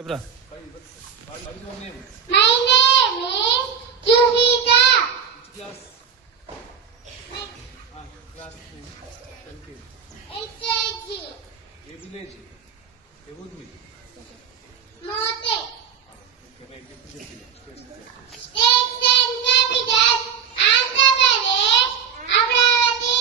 చెప్పరా. My name is Juhita. Class. Class name. LKG. A village. A would be. Mote. Okay, States and capitals: Andhra Pradesh, Amravati,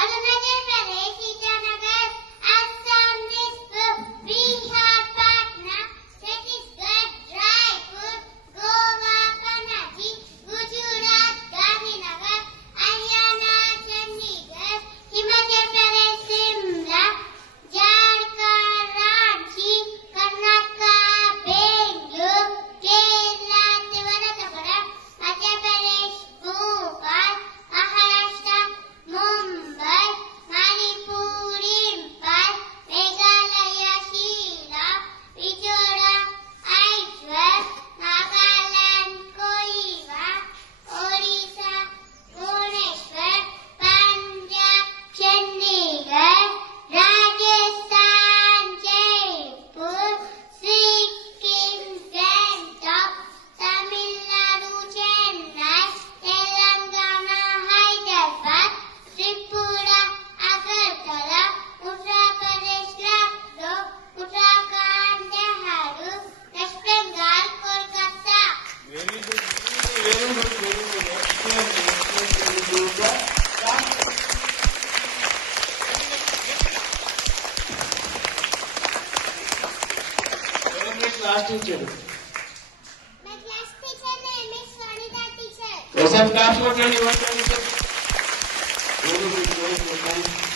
Arunachal Pradesh, Itanagar, Assam, Dispur, Bihar, Patna, Chhattisgarh, Raipur, Goa, Panaji, Gujarat, Gandhinagar, Haryana, Chandigarh, Himachal Pradesh, Shimla, Jharkhand, Ranchi, Karnataka, Bengaluru, Kerala, Thiruvananthapuram, Madhya Pradesh, Bhopal, Maharashtra, Mumbai, Manipur, Impal, Meghalaya, Shillong, Mizoram, Aizawl, Nagaland, Kohima, Odisha, Bhubaneswar, Punjab, Chandigarh, Rajasthan, Jaipur, Sikkim, Gangtok, Tamil Nadu, Chennai, Telangana, Hyderabad, Tripura, Agartala, Uttar Pradesh, Lucknow, Uttarakhand, Dehradun, West Bengal, Kolkata. very good. Very good. Very good. Excellent. Class teacher. My class teacher name is Sonita teacher. Present class what you want to say? Very good. Very good.